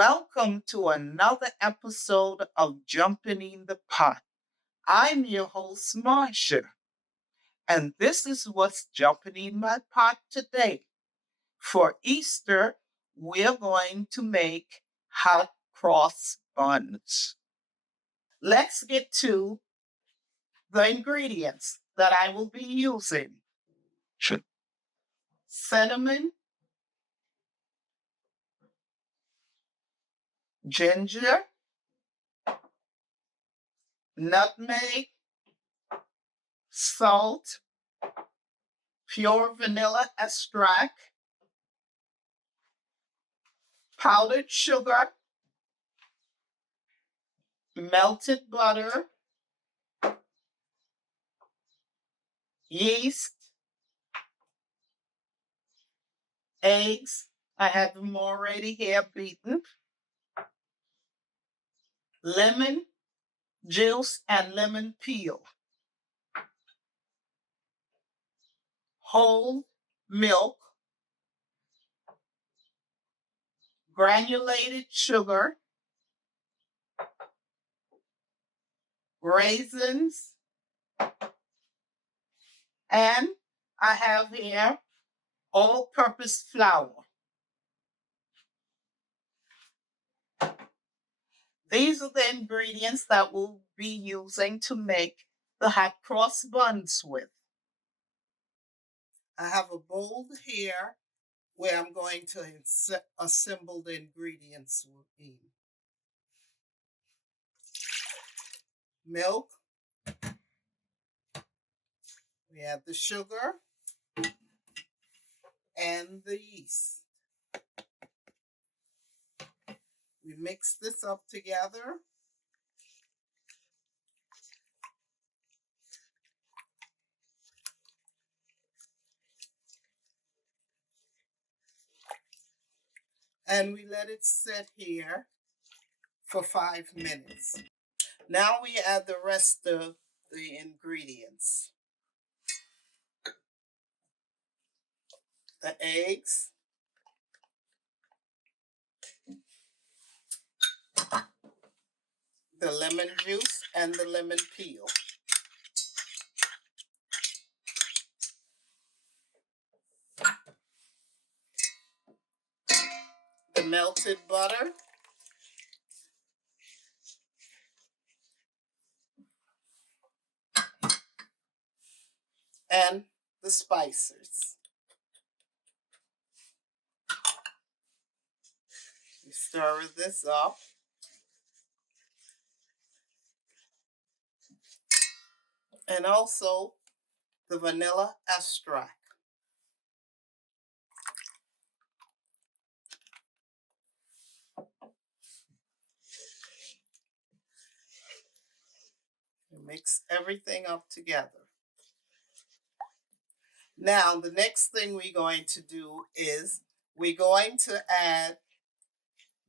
Welcome to another episode of Jumping in the Pot. I'm your host, Marcia, and this is what's jumping in my pot today. For Easter, we're going to make hot cross buns. Let's get to the ingredients that I will be using. Cinnamon, ginger, nutmeg, salt, pure vanilla extract, powdered sugar, melted butter, yeast, eggs. I have them already here beaten. Lemon juice and lemon peel. Whole milk. Granulated sugar. Raisins. And I have here all-purpose flour. These are the ingredients that we'll be using to make the hot cross buns with. I have a bowl here where I'm going to assemble the ingredients in. Milk. We have the sugar and the yeast. We mix this up together. And we let it sit here for 5 minutes. Now we add the rest of the ingredients. The eggs, the lemon juice, and the lemon peel. The melted butter. And the spices. We stir this up. And also the vanilla extract. Mix everything up together. Now, the next thing we're going to do is we're going to add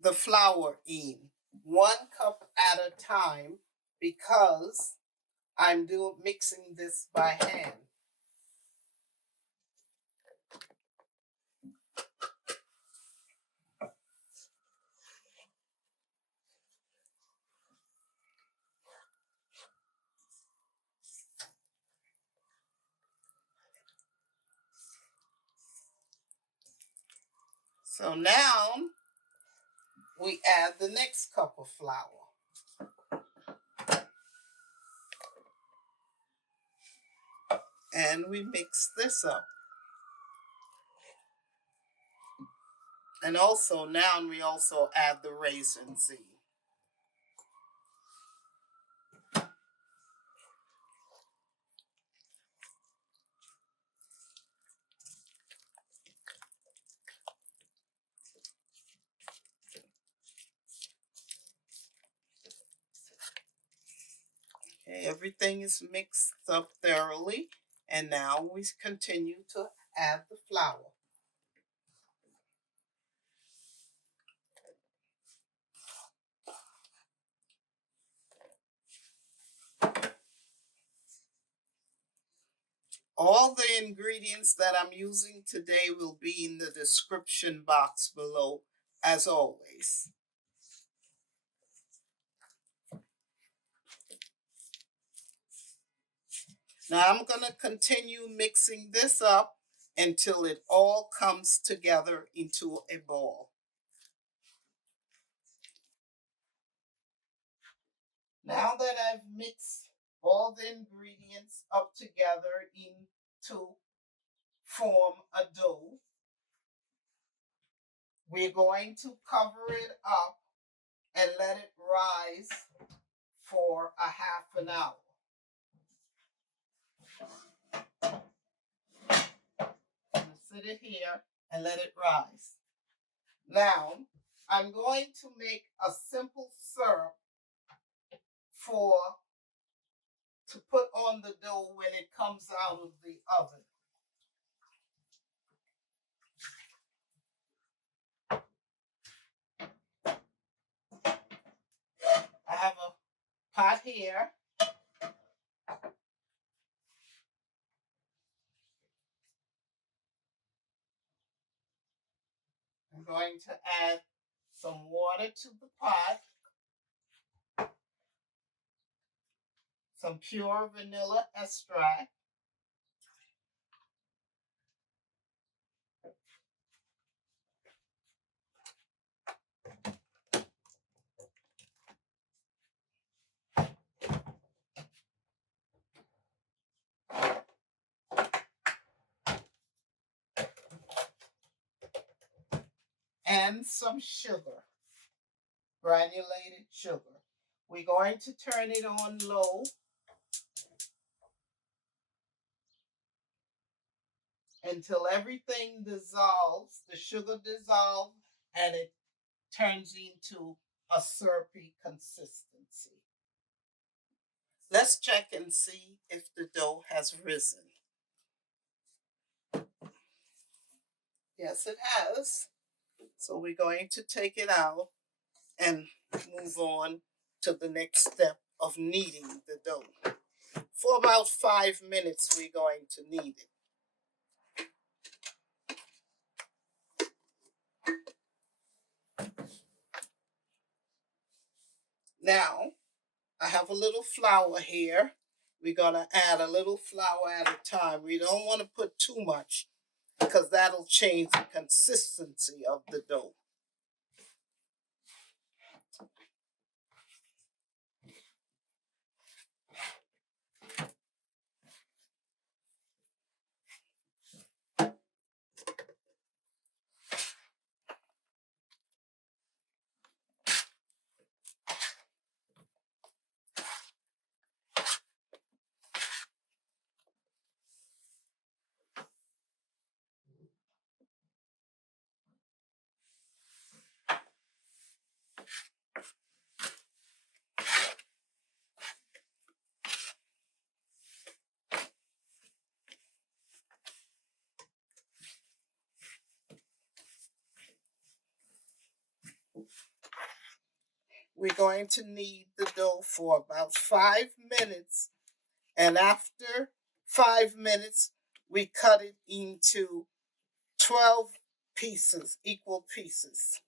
the flour in 1 cup at a time because I'm mixing this by hand. So now we add the next cup of flour. And we mix this up. And also now we also add the raisins in. Okay, everything is mixed up thoroughly, and now we continue to add the flour. All the ingredients that I'm using today will be in the description box below, as always. Now I'm going to continue mixing this up until it all comes together into a ball. Now that I've mixed all the ingredients up together into form a dough, we're going to cover it up and let it rise for a half an hour. I'm going to sit it here and let it rise. Now, I'm going to make a simple syrup to put on the dough when it comes out of the oven. I have a pot here. I'm going to add some water to the pot, some pure vanilla extract, and some sugar, granulated sugar. We're going to turn it on low until everything dissolves, the sugar dissolves, and it turns into a syrupy consistency. Let's check and see if the dough has risen. Yes, it has. So we're going to take it out and move on to the next step of kneading the dough. For about 5 minutes, we're going to knead it. Now, I have a little flour here. We're going to add a little flour at a time. We don't want to put too much because that'll change the consistency of the dough. We're going to knead the dough for about 5 minutes. And after 5 minutes, we cut it into 12 pieces, equal pieces.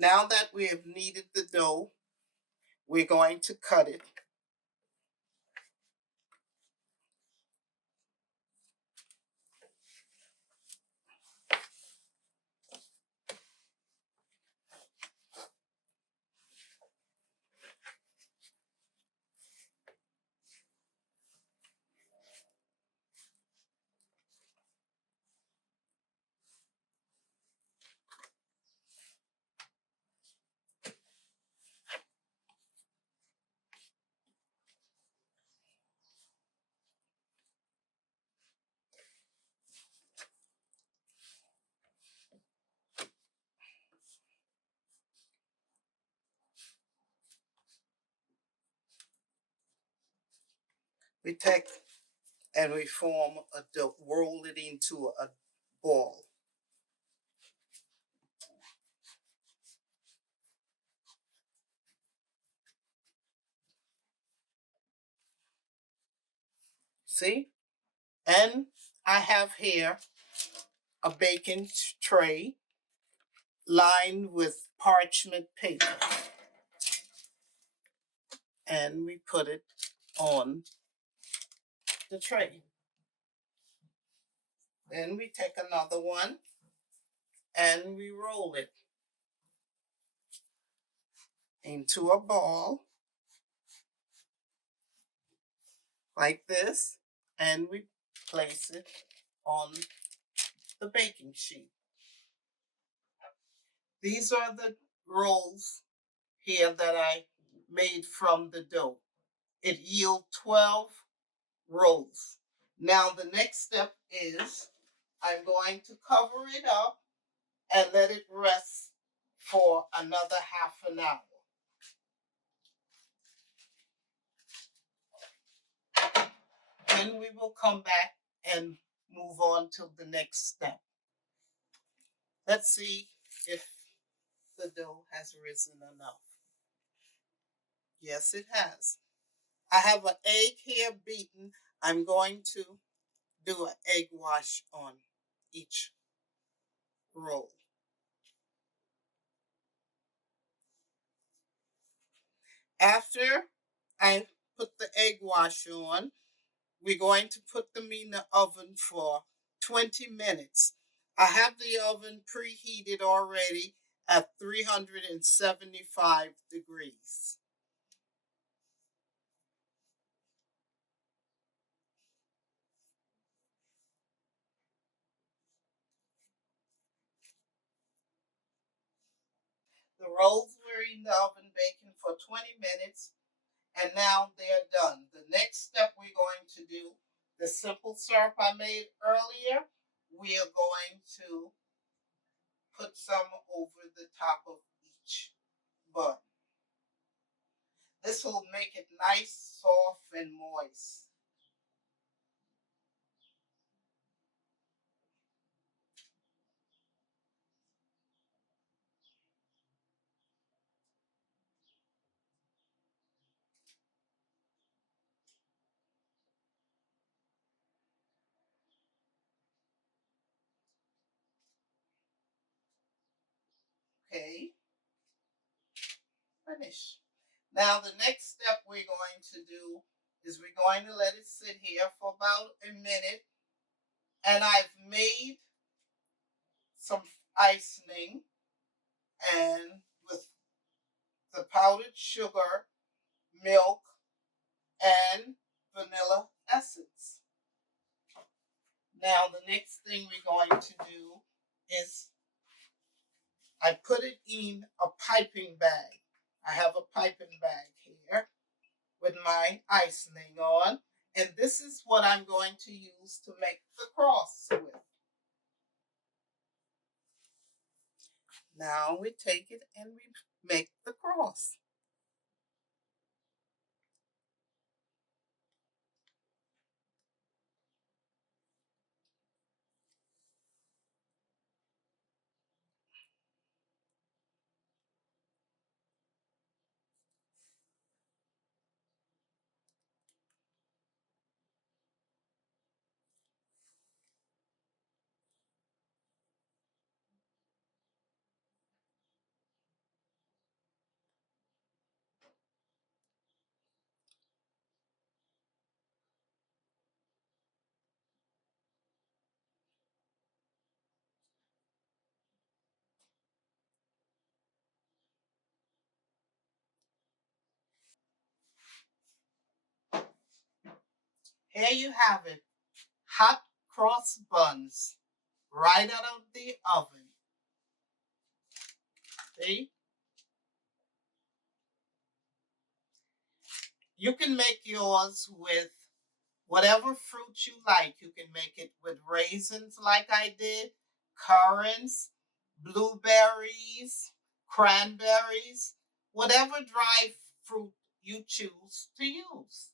Now that we have kneaded the dough, we're going to cut it. We take and we form a dough, roll it into a ball. See? And I have here a baking tray lined with parchment paper. And we put it on the tray. Then we take another one and we roll it into a ball like this, and we place it on the baking sheet. These are the rolls here that I made from the dough. It yields 12 rolls. Now the next step is I'm going to cover it up and let it rest for another half an hour. Then we will come back and move on to the next step. Let's see if the dough has risen enough. Yes, it has. I have an egg here beaten. I'm going to do an egg wash on each roll. After I put the egg wash on, we're going to put them in the oven for 20 minutes. I have the oven preheated already at 375 degrees. The rolls were in the oven baking for 20 minutes, and now they're done. The next step we're going to do, the simple syrup I made earlier, we are going to put some over the top of each bun. This will make it nice, soft, and moist. Okay, finish. Now the next step we're going to do is we're going to let it sit here for about a minute. And I've made some icing and with the powdered sugar, milk, and vanilla essence. Now the next thing we're going to do is I put it in a piping bag. I have a piping bag here with my icing on, and this is what I'm going to use to make the cross with. Now we take it and we make the cross. Here you have it, hot cross buns, right out of the oven. See? You can make yours with whatever fruit you like. You can make it with raisins like I did, currants, blueberries, cranberries, whatever dry fruit you choose to use.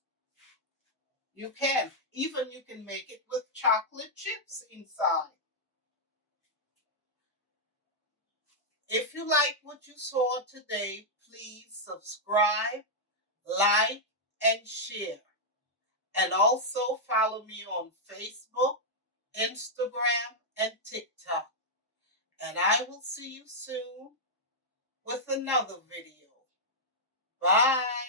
You can. Even you can make it with chocolate chips inside. If you like what you saw today, please subscribe, like, and share. And also follow me on Facebook, Instagram, and TikTok. And I will see you soon with another video. Bye.